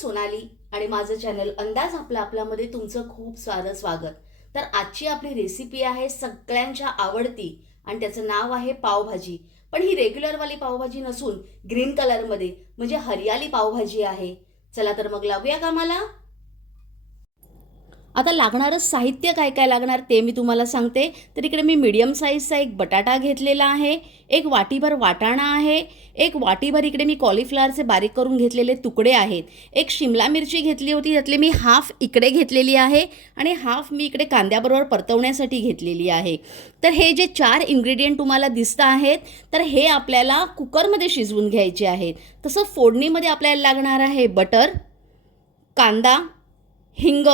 सोनाली आणि माझं चॅनल अंदाज आपला आपल्यामध्ये तुमचं खूप सारं स्वागत. तर आजची आपली रेसिपी आहे सगळ्यांच्या आवडती आणि त्याचं नाव आहे पावभाजी. पण ही रेग्युलरवाली पावभाजी नसून ग्रीन कलरमध्ये म्हणजे हरियाली पावभाजी आहे. चला तर मग लावूया कामाला. आता लागणारं साहित्य काय काय लागणार ते मी तुम्हाला सांगते. तर इकडे मी मिडियम साईजचा एक बटाटा घेतलेला आहे एक वाटीभर वाटाणा आहे एक वाटीभर इकडे मी कॉलीफ्लॉवरचे बारीक करून घेतलेले तुकडे आहेत. एक शिमला मिरची घेतली होती त्यातली मी हाफ इकडे घेतलेली आहे आणि हाफ मी इकडे कांद्याबरोबर परतवण्यासाठी घेतलेली आहे. तर हे जे चार इन्ग्रेडियंट तुम्हाला दिसत आहेत तर हे आपल्याला कुकरमध्ये शिजवून घ्यायचे आहेत. तसं फोडणीमध्ये आपल्याला लागणार आहे बटर कांदा हिंग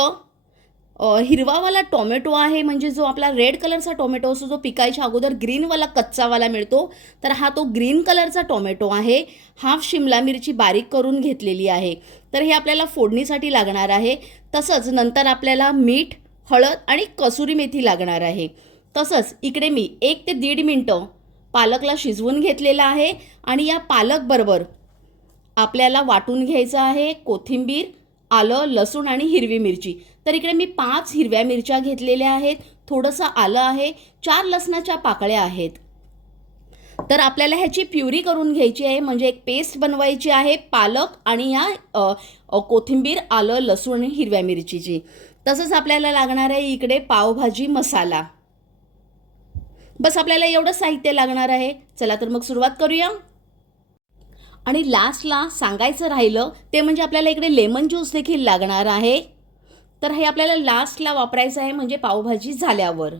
हिरवावाला टोमॅटो आहे म्हणजे जो आपला रेड कलरचा टोमॅटो असतो जो पिकायच्या अगोदर ग्रीनवाला कच्चावाला मिळतो तर हा तो ग्रीन कलरचा टोमॅटो आहे. हाफ शिमला मिरची बारीक करून घेतलेली आहे. तर हे आपल्याला फोडणीसाठी लागणार आहे. तसंच नंतर आपल्याला मीठ हळद आणि कसुरी मेथी लागणार आहे. तसंच इकडे मी एक ते दीड मिनटं पालकला शिजवून घेतलेला आहे आणि या पालकबरोबर आपल्याला वाटून घ्यायचं आहे कोथिंबीर आलं लसूण आणि हिरवी मिरची. तर इकडे मी पाच हिरव्या मिरच्या घेतलेल्या आहेत. थोडंसं आलं आहे. चार लसणाच्या पाकळ्या आहेत. तर आपल्याला ह्याची प्युरी करून घ्यायची आहे. म्हणजे एक पेस्ट बनवायची आहे. पालक आणि या कोथिंबीर आलं लसूण आणि हिरव्या मिरचीची. तसंच आपल्याला लागणार आहे इकडे पावभाजी मसाला. बस आपल्याला एवढं साहित्य लागणार आहे. चला तर मग सुरुवात करूया. आणि लास्टला सांगायचं राहिलं ते म्हणजे आपल्याला इकडे लेमन ज्यूस देखील लागणार आहे. तर हे आपल्याला लास्टला वापरायचं आहे म्हणजे पावभाजी झाल्यावर.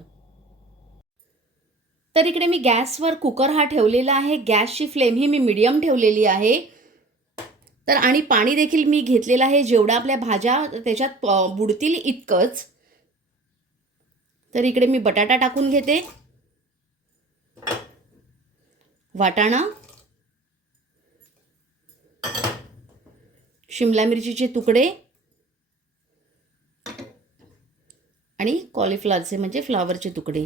तर इकडे मी गॅसवर कुकर हा ठेवलेला आहे. गॅसची फ्लेम ही मी मिडियम ठेवलेली आहे. तर आणि पाणी देखील मी घेतलेलं आहे जेवढा आपल्या भाज्या त्याच्यात बुडतील इतकंच. तर इकडे मी बटाटा टाकून घेते. वाटाणा. शिमला मिरचीचे तुकडे आणि कॉलीफ्लॉवरचे म्हणजे फ्लावरचे तुकडे.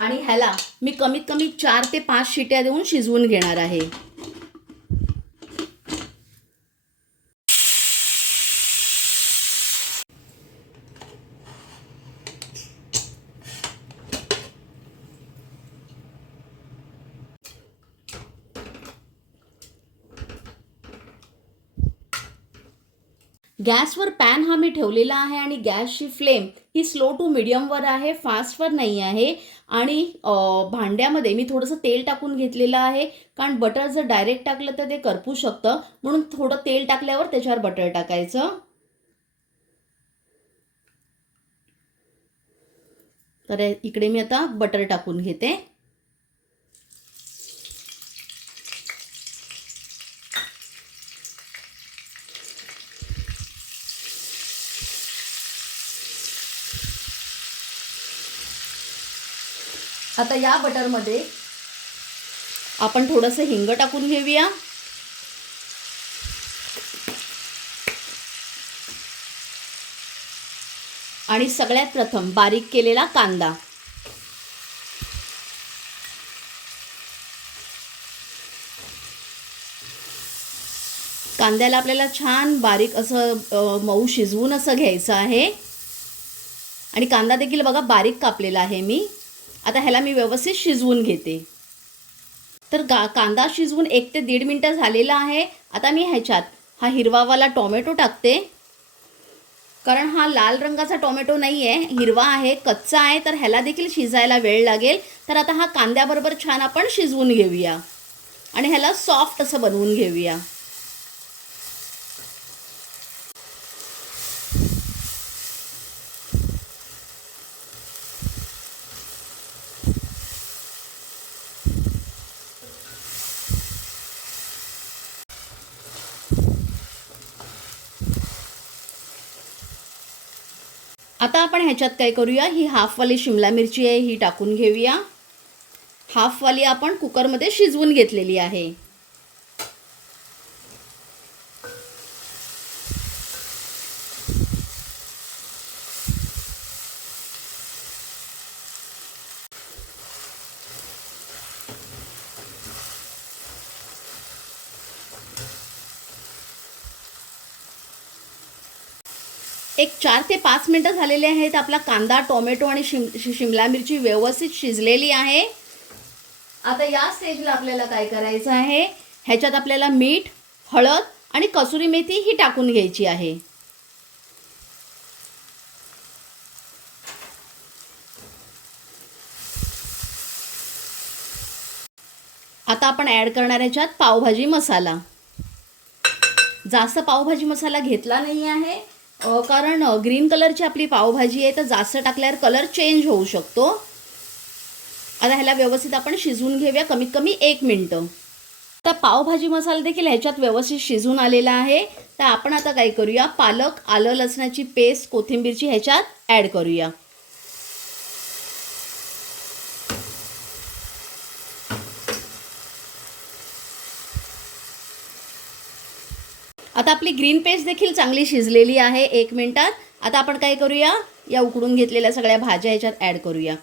आणि ह्याला मी कमीत कमी चार ते पाच शिट्या देऊन शिजवून घेणार आहे. गॅसवर पॅन हा मी ठेवलेला आहे आणि गॅसची फ्लेम ही स्लो टू मिडियमवर आहे फास्टवर नाही आहे. आणि भांड्यामध्ये मी थोडंसं तेल टाकून घेतलेलं आहे. कारण बटर जर डायरेक्ट टाकलं तर ते करपू शकतं. म्हणून थोडं तेल टाकल्यावर त्याच्यावर बटर टाकायचं. तर इकडे मी आता बटर टाकून घेते. आता या बटरमध्ये आपण थोडंसं हिंग टाकून घेऊया. आणि सगळ्यात प्रथम बारीक केलेला कांदा. कांद्याला आपल्याला छान बारीक असं मऊ शिजवून असं घ्यायचं आहे. आणि कांदा देखील बघा बारीक कापलेला आहे मी. आता ह्याला मी व्यवस्थित शिजवून घेते. तर गा कांदा शिजवून एक ते दीड मिनटं झालेला आहे. आता मी ह्याच्यात हा हिरवावाला टोमॅटो टाकते. कारण हा लाल रंगाचा टोमॅटो नाही आहे हिरवा आहे कच्चा आहे तर ह्याला देखील शिजायला वेळ लागेल. तर आता हा कांद्याबरोबर छान आपण शिजवून घेऊया. आणि ह्याला सॉफ्ट असं बनवून घेऊया. आता आपण ह्याच्यात काय करूया? ही हाफवाली शिमला मिरची आहे ही टाकून घेऊया. हाफवाली आपण कुकरमध्ये शिजवून घेतलेली आहे. एक चार ते पाच मिनटं झालेले आहेत. आपला कांदा टोमॅटो आणि शिम शिमला मिरची व्यवस्थित शिजलेली आहे. आता या स्टेजला आपल्याला काय करायचं आहे? ह्याच्यात आपल्याला मीठ हळद आणि कसुरी मेथी ही टाकून घ्यायची आहे. आता आपण ॲड करणार ह्याच्यात पावभाजी मसाला. जास्त पावभाजी मसाला घेतला नाही आहे. कारण ग्रीन कलरची आपली पावभाजी आहे तर जास्त टाकल्यावर कलर चेंज होऊ शकतो. आता ह्याला व्यवस्थित आपण शिजवून घेऊया कमीत कमी एक मिनटं. तर पावभाजी मसाला देखील ह्याच्यात व्यवस्थित शिजून आलेला आहे. तर आपण आता काय करूया पालक आलं लसणाची पेस्ट कोथिंबीरची ह्याच्यात ॲड करूया. आता आपली ग्रीन पेस्ट देखील चांगली शिजलेली आहे एक मिनटात. आता आपण काय करूया? या उकडून घेतलेल्या सगळ्या भाज्या ह्याच्यात ॲड करूया.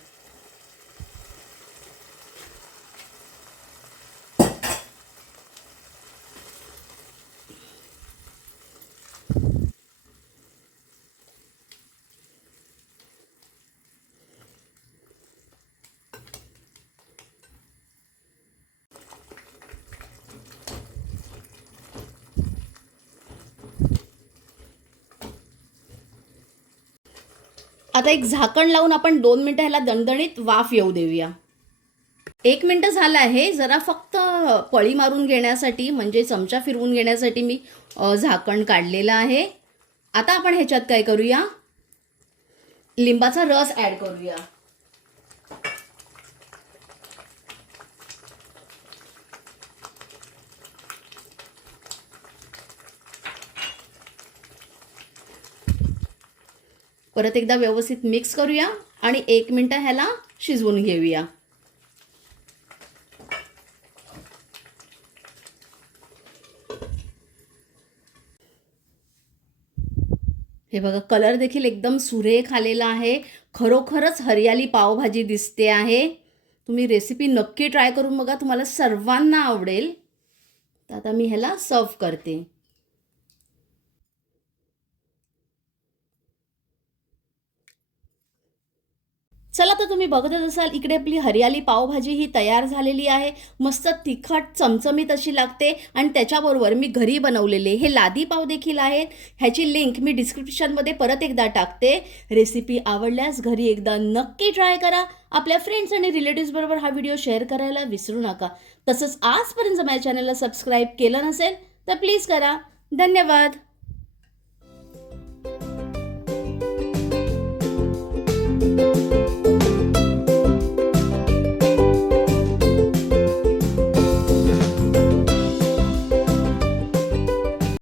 आता एक झाकण लावून आपण दोन मिनटं ह्याला दणदणीत वाफ येऊ देऊया. एक मिनटं झालं आहे जरा फक्त पळी मारून घेण्यासाठी म्हणजे चमचा फिरवून घेण्यासाठी मी झाकण काढलेलं आहे. आता आपण ह्याच्यात काय करूया? लिंबाचा रस ॲड करूया. परत एकदा व्यवस्थित मिक्स करूया आणि एक मिनटं ह्याला शिजवून घेऊया. हे बघा कलर देखील एकदम सुरेख आलेला आहे. खरोखरच हरियाली पावभाजी दिसते आहे. तुम्ही रेसिपी नक्की ट्राय करून बघा तुम्हाला सर्वांना आवडेल. तर आता मी ह्याला सर्व करते. चला तर तुम्ही बघतच असाल इकडे आपली हरियाली पावभाजी ही तयार झालेली आहे. मस्त तिखट चमचमीत अशी लागते आणि त्याच्याबरोबर मी घरी बनवलेले हे लादी पाव देखील आहेत. ह्याची लिंक मी डिस्क्रिप्शनमध्ये परत एकदा टाकते. रेसिपी आवडल्यास घरी एकदा नक्की ट्राय करा. आपल्या फ्रेंड्स आणि रिलेटिव्सबरोबर हा व्हिडिओ शेअर करायला विसरू नका. तसंच आजपर्यंत माझ्या चॅनलला सबस्क्राईब केलं नसेल तर प्लीज करा. धन्यवाद!